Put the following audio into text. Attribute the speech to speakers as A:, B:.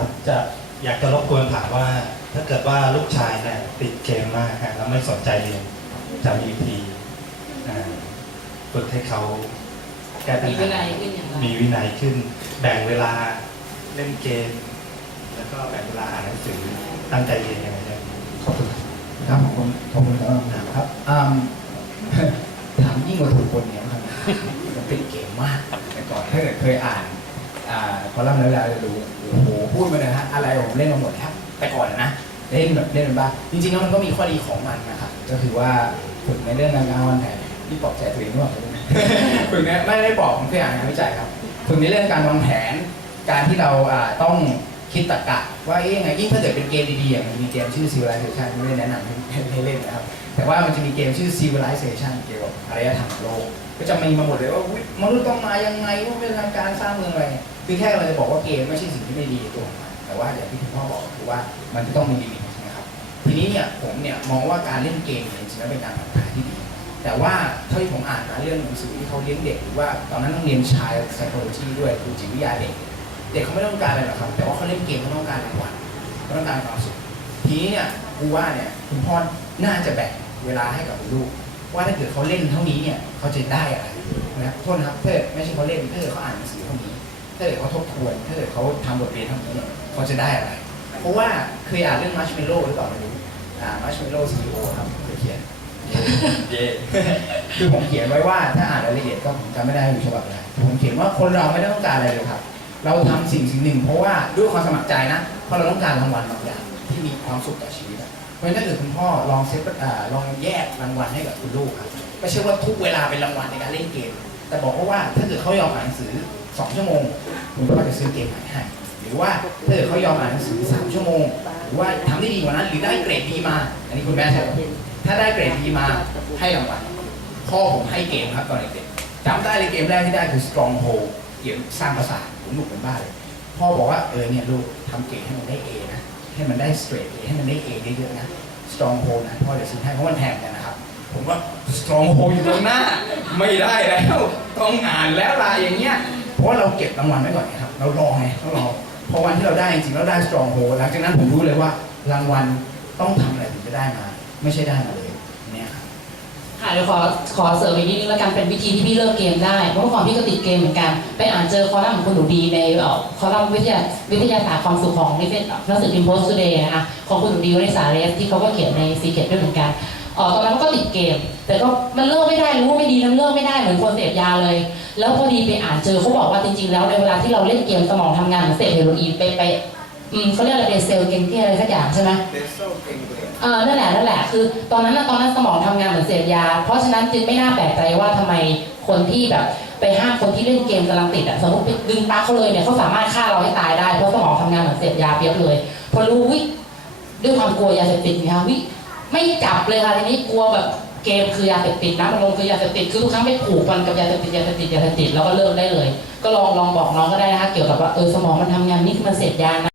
A: ครับ จะอยากจะรบกวนถามว่า ถ้าเกิดว่าลูกชายเนี่ยติดเกมมากฮะแล้วไม่สนใจเรียนจะมีทีอ่าฝึกให้เขาแก้ปัญ
B: มี
A: หา
B: วินัยขึ้นอย่างไร
A: มีวินัยขึ้น แบ่งเวลาเล่นเกม แล้วก็แบ่งเวลาอ่านหนังสือตั้งใจเรียนยังไงเนี่ยขอบคุณครับ
C: ครับขอบคุณขอบคุณสำหรับคำถามครับอืม ถามยิ่งกว่าถูกคนเนี่ยครับมันเป็นเก่งมาก แต่ก่อนถ้าเกิดเคยอ่าน อ่าคอลัมน์แล้วเราจะรู้โอ้โหพูดมาเลยฮะอะไรผมเล่นมาหมดครับแต่ก่อนนะเล่นแบบเล่นเป็นบ้าจริงๆแล้วมันก็มีข้อดีของมันนะครับก็คือว่าฝึกในเรื่องการวางแผนที่ปลอบใจตัวเองด้วยฝึกเนี่ยไม่ได้บอกผมเคยอ่านงานวิจัยครับฝึกในเรื่องการวางแผน การที่เราต้องคิดตรรกะว่าเอ๊ะยังไงยิ่งถ้าเกิดเป็นเกมดีๆอย่างมีเกมชื่อ Civilization ไม่ได้แนะนำให้เล่นนะครับ แต่ว่ามันจะมีเกมชื่อ Civilization เกี่ยวกับอารยธรรมโลก ก็จะมีมาหมดเลยว่ามนุษย์ต้องมายังไงว่าเป็นทางการสร้างเมืองอะไร คือแค่เราจะบอกว่าเกมไม่ใช่สิ่งที่ไม่ดีตัวมันแต่ว่าอย่างที่คุณพ่อบอกคือว่ามันจะต้องมีลิมิตนะครับ ทีนี้เนี่ยผมเนี่ยมองว่าการเล่นเกมเนี่ยจริงๆแล้วเป็นการผ่อนคลายที่ดี แต่ว่าเท่าที่ผมอ่านมาเรื่องหนังสือที่เขาเลี้ยงเด็กหรือว่าตอนนั้นต้องเรียนชาย psychology ด้วยคือจิตวิทยาเด็ก เด็กเขาไม่ต้องการอะไรหรอกครับ แต่ว่าเขาเล่นเกมเขาต้องการรางวัลเขาต้องการความสุขทีนี้เนี่ยกูว่าเนี่ยคุณพ่อน่าจะแบ่งเวลาให้กับลูก ว่าถ้าเกิดเขาเล่นเท่านี้เนี่ยเขาจะได้อะไรนะโทษนะครับถ้าเกิดไม่ใช่เขาเล่นถ้าเกิดเขาอ่านหนังสือเท่านี้ ถ้าเกิดเขาทบทวนถ้าเกิดเขาทำบทเรียนเท่านี้เนี่ยเขาจะได้อะไร เพราะว่าเคยอ่านเรื่องมัชเมโลหรือเปล่าไม่รู้อ่ามัชเมโลซีโอครับเคยเขียน เย่คือผมเขียนไว้ว่าถ้าอ่านรายละเอียดก็ผมจำไม่ได้อยู่ฉบับไหนผมเขียนว่าคนเราไม่ได้ต้องการอะไรเลยครับ เราทำสิ่งสิ่งหนึ่ง เพราะว่าด้วยความสมัครใจนะเพราะเราต้องการรางวัลบางอย่างที่มีความสุขต่อชีวิตอะเพราะฉะนั้นถ้าเกิดคุณพ่อลองเซตอ่าลองแยกรางวัลให้กับคุณลูกครับไม่ใช่ว่าทุกเวลาเป็นรางวัลในการเล่นเกม แต่บอกเขาว่าถ้าเกิดเขายอมอ่านหนังสือสองชั่วโมงคุณพ่อจะซื้อเกมใหม่ให้หรือว่าถ้าเกิดเขายอมอ่านหนังสือสามชั่วโมง หรือว่าทำได้ดีกว่านั้นหรือได้เกรดดีมา อันนี้คุณแม่ใช่ไหมถ้าได้เกรดดีมาให้รางวัลพ่อผมให้เกมครับตอนเด็กๆจำได้เลยเกมแรกที่ได้คือ Stronghold เกี่ยวกับสร้างปราสาผมหนุกเป็นบ้าเลยพ่อบอกว่าเออเนี่ยลูกทำเกรดให้มันได้ A นะให้มันได้ straight A ให้มันได้ A เยอะๆนะ Stronghold นะพ่อเดี๋ยวซื้อให้เพราะมันแพงกันนะ ผมว่า Stronghold อยู่ตรงหน้า ไม่ได้แล้วต้องอ่านแล้วล่ะอย่างเงี้ยเพราะว่าเราเก็บรางวัลไว้ก่อนไงครับ เรารอไงเรารอพอวันที่เราได้จริงๆเราได้ Stronghold หลังจากนั้นผมรู้เลยว่ารางวัลต้องทำอะไรถึงจะได้มา ไม่ใช่ได้มาเลยเนี่ยครับ
B: ค่ะเดี๋ยวขอขอเสริมอีกนิดนึงแล้วกันเป็นวิธีที่พี่เลิกเกมได้เพราะเมื่อก่อนพี่ก็ติดเกมเหมือนกันไปอ่านเจอคอลัมน์ของคุณหนูดีในเอ่อคอลัมน์วิทยาวิทยาศาสตร์ความสุขของนิเทศหนังสือพิมพ์โพสต์ทูเดย์นะคะของคุณหนูดีวริสาเรสที่เขาก็เขียนในซีเกตด้วยเหมือนกัน อ๋อตอนนั้นก็ติดเกม แต่ก็มันเลิกไม่ได้รู้ว่าไม่ดีมันเลิกไม่ได้เหมือนคนเสพยาเลย แล้วพอดีไปอ่านเจอเขาบอกว่าจริงๆแล้วในเวลาที่เราเล่นเกมสมองทำงานเหมือนเสพเฮโรอีนไปไปอืมเขาเรียกอะไรเป็นเซลล์เกมเกอะไรสักอย่างใช่ไหม
C: เดซโซเก่งเกรด
B: เออนั่นแหละนั่นแหละคือ ตอนนั้นนะตอนนั้นสมองทำงานเหมือนเสพยา เพราะฉะนั้นจึงไม่น่าแปลกใจว่าทำไมคนที่แบบไปห้ามคนที่เล่นเกมกำลังติดอะสมมติไปดึงปลั๊กเขาเลยเนี่ยเขาสามารถฆ่าเราให้ตายได้เพราะสมองทำงานเหมือนเสพยาเปรียบเลย พอรู้วิด้วยความกลัวยาเสพติดนะคะวิ ไม่จับเลยค่ะทีนี้กลัวแบบเกมคือยาเสพติดน้ำมันลงคือยาเสพติดคือทุกครั้งไปผูกมันกับยาเสพติดยาเสพติดยาเสพติดแล้วก็เลิกได้เลย ก็ลองลองบอกน้องก็ได้นะคะเกี่ยวกับว่าเออสมองมันทำงานนี่คือมันเสพยานะ